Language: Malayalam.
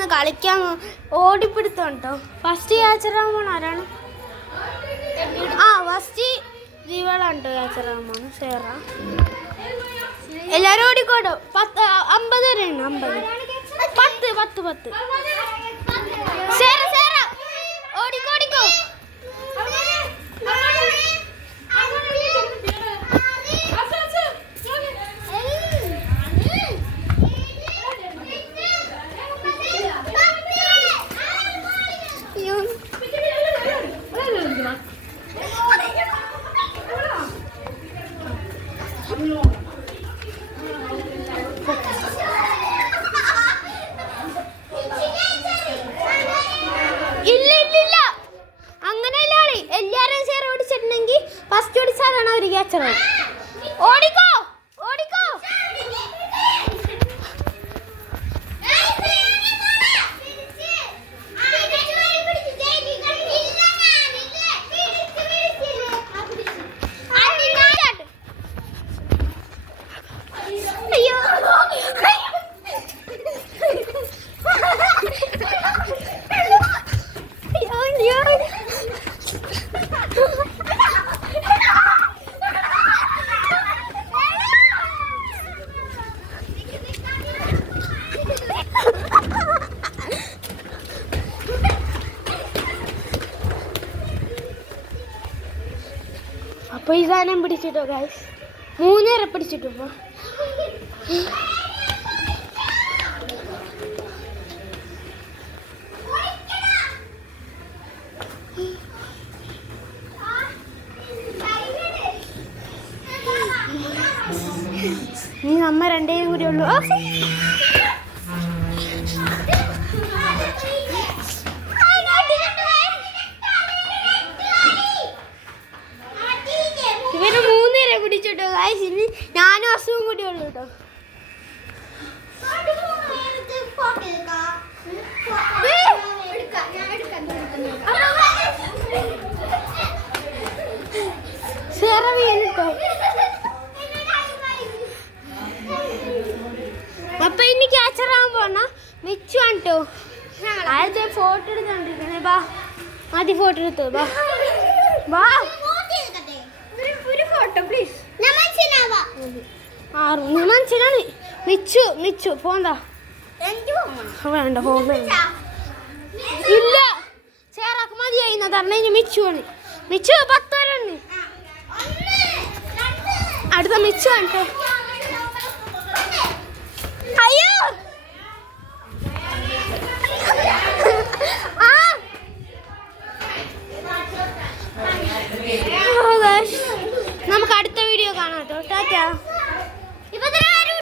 ഇരുന്ന് കളിക്കാൻ ഓടിപ്പിടുത്തം കേട്ടോ. ഫസ്റ്റ് ക്യാച്ചറാൻ പോണ ആരാണ്? ഫസ്റ്റ് ജീവളാണ് കേട്ടോ ക്യാച്ചറാൻ പോണ്. സേറ എല്ലാരും ഓടിക്കോട്ടോ. 50 വരെയാണ്. 50 10 സേറ ഓടിക്കോ. ഇല്ല അങ്ങനെയല്ല. എല്ലാരും ചേർ ഓടിച്ചിട്ടുണ്ടെങ്കിൽ ഫസ്റ്റ് ഓടിച്ചാലാണ് അവർ ക്യാച്ചർ. ഓടിക്കോ. അപ്പോൾ ഈ സാധനം പിടിച്ചിട്ടോ ഗൈസ്. 3 നേരം പിടിച്ചിട്ടു. ഇപ്പോൾ ഇനി നമ്മ രണ്ടേരും കൂടി ഉള്ളൂ. ഇവര് 3 നേരം പിടിച്ചിട്ടോ ഗൈസ്. ഇനി ഞാനും അസുഖം കൂടി ഉള്ളൂ കേട്ടോ. അപ്പൊ ഇനി ക്യാച്ചറാൻ പോണ മിച്ചു കേട്ടോ. ആദ്യത്തെ ഫോട്ടോ എടുത്തോണ്ടിരിക്കണേ. മതി ഫോട്ടോ എടുത്തോ. ഒരു ഫോട്ടോ പ്ലീസ്. മനസ്സിലാണ്. മിച്ചു പോണ്ടാ. വേണ്ട ഫോൺ ഇല്ല. ചേറാക്ക് മതിയായി പറഞ്ഞ മിച്ചുവാണ്. മിച്ചു 10 വരെയാണ്. അടുത്ത മിച്ചു കേട്ടോ. അയ്യോ നമുക്ക് അടുത്ത വീഡിയോ കാണാം കേട്ടോ. ടാറ്റാ.